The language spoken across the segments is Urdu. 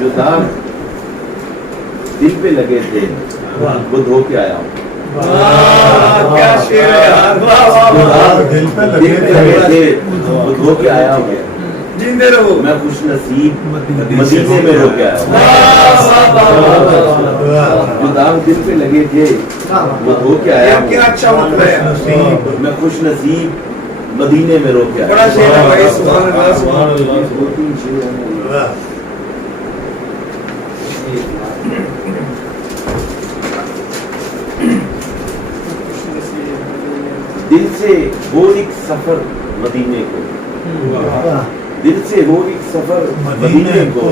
جو داغ دل پہ لگے تھے وہ دھو کے آیا ہوں. کیا شعر ہے یار. دل پہ لگے تھے وہ دھو کے آیا ہوں. جیندے رہو. میں خوش نصیب مدینے میں رو کے آیا ہوں. جو داغ دل پہ لگے تھے وہ دھو کے آیا ہوں. کیا اچھا مطلب ہے. میں خوش نصیب مدینے میں رو کے آیا. بڑا شعر ہے بھائی. سبحان اللہ سبحان اللہ. دو تین شعر ہیں. دل سے وہ ایک سفر مدینے کو, دل سے وہ ایک سفر مدینے کو,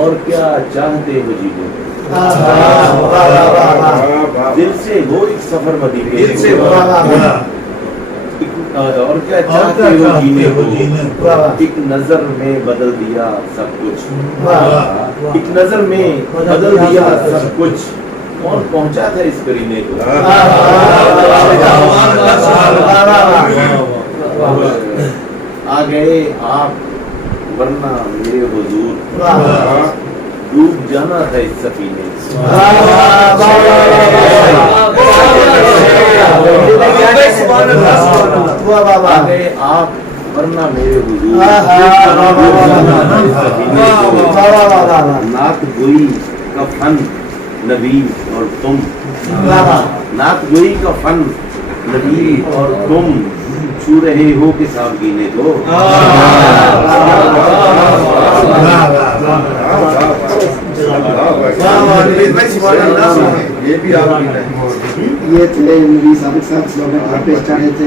اور کیا چاہتے ہو جینے کو. دل سے وہ ایک سفر مدینے کو, اور کیا چاہتے ہو جینے کو. ایک نظر میں بدل دیا سب کچھ, ایک نظر میں بدل دیا سب کچھ, کون پہنچا تھا اس کرینے کو. آ گئے آپ ورنہ میرے حضور, ڈوب جانا تھا اس سفینے. آ گئے آپ ورنہ میرے حضور, نعت گوئی کا فن نبی اور تم, نعت گوئی کا فن نبی اور تم, چھو رہے ہو کہ سامگینے کو. یہ بھی آپ یہ تھے نبی صادق صاحب سلوگن پیش کر رہے تھے.